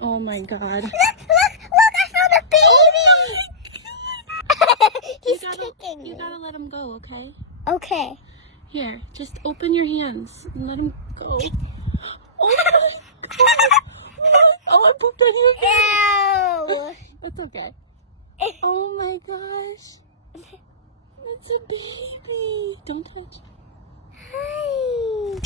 Oh my god. Look, I found a baby. He's kicking me. You gotta let him go, okay? Okay. Here, just open your hands and let him go. Oh my god. Oh, I pooped on you again. Ew. That's okay. Oh my gosh. That's a baby. Don't touch. Hi.